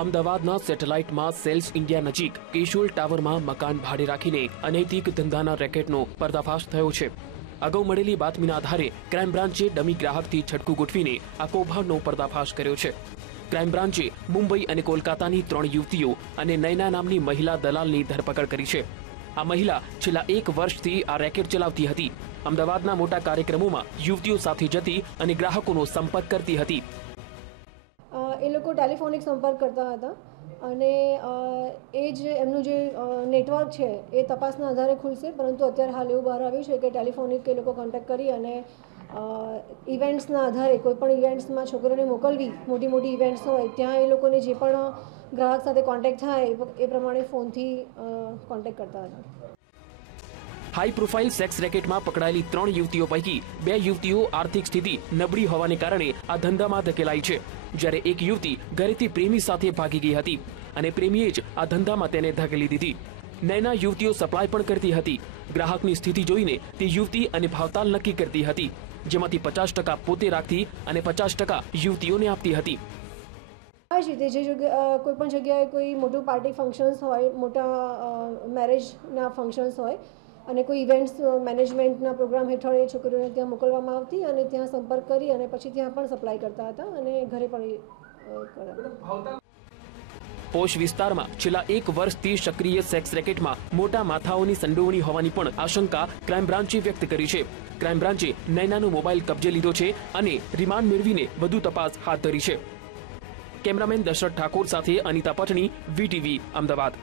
અમદાવાદના સેટેલાઇટમાં cells India નજીક કેશુલ ટાવરમાં મકાન ભાડે રાખીને અનૈતિક ધંધાના રેકેટનો પર્દાફાશ થયો છે. અગાઉ મળેલી બાતમીના આધારે ક્રાઇમ બ્રાન્ચે ડમી ગ્રાહકથી છટકું ગોઠવીને આ કૌભાંડનો પર્દાફાશ કર્યો છે. ક્રાઇમ બ્રાન્ચે મુંબઈ અને કોલકાતાની ત્રણ યુવતીઓ અને નૈના નામની મહિલા દલાલની ધરપકડ કરી છે. આ મહિલા છેલ્લા એક વર્ષથી આ રેકેટ ચલાવતી હતી. અમદાવાદના મોટા કાર્યક્રમોમાં યુવતીઓ સાથે જતી અને ગ્રાહકોનો સંપર્ક કરતી હતી. એ લોકો ટેલિફોનિક સંપર્ક કરતા હતા અને એ જે એમનું જે નેટવર્ક છે એ તપાસના આધારે ખુલશે, પરંતુ અત્યારે હાલ એવું બહાર આવ્યું છે કે ટેલિફોનિક એ લોકો કોન્ટેક્ટ કરી અને ઇવેન્ટ્સના આધારે, કોઈ પણ ઇવેન્ટ્સમાં છોકરીઓને મોકલવી મોટી મોટી ઇવેન્ટ્સ હોય, ત્યાં એ લોકોને જે પણ ગ્રાહક સાથે કોન્ટેક્ટ થાય એ પ્રમાણે ફોનથી કોન્ટેક્ટ કરતા હતા. હાઈ પ્રોફાઇલ સેક્સ રેકેટમાં પકડાયેલી ત્રણ યુવતીઓ પૈકી બે યુવતીઓ આર્થિક સ્થિતિ નબળી હોવાને કારણે આ ધંધામાં ધકેલાઈ છે. જ્યારે એક યુવતી ઘરેથી પ્રેમી સાથે ભાગી ગઈ હતી અને પ્રેમીએ જ આ ધંધામાં તેને ધકેલી દીધી. નૈના યુવતીઓ સપ્લાય પણ કરતી હતી. ગ્રાહકની સ્થિતિ જોઈને તે યુવતી અને ભાવતાલ નક્કી કરતી હતી, જેમાંથી પચાસ ટકા પોતે રાખતી અને પચાસ ટકા યુવતીઓને આપતી હતી. આ જ રીતે જે જગ્યા કોઈ પણ જગ્યાએ કોઈ મોટું પાર્ટી ફંક્શન્સ હોય, મોટા મેરેજના ફંક્શન્સ હોય અને કોઈ ઇવેન્ટ્સ મેનેજમેન્ટના પ્રોગ્રામ હેઠળ એ છોકરીઓને ત્યાં મોકલવામાં આવતી અને ત્યાં સંપર્ક કરી અને પછી ત્યાં પણ સપ્લાય કરતા હતા અને ઘરે પણ પોશ વિસ્તારમાં છેલ્લા એક વર્ષથી સક્રિય સેક્સ રેકેટમાં મોટા માથાઓની સંડોવણી હોવાની પણ આશંકા ક્રાઇમ બ્રાન્ચે વ્યક્ત કરી છે. ક્રાઇમ બ્રાન્ચે નૈનાનો મોબાઈલ કબજે લીધો છે અને રિમાન્ડ મેળવીને વધુ તપાસ હાથ ધરી છે. કેમેરામેન દશરથ ઠાકોર સાથે અનિતા પટણી, વીટીવી, અમદાવાદ.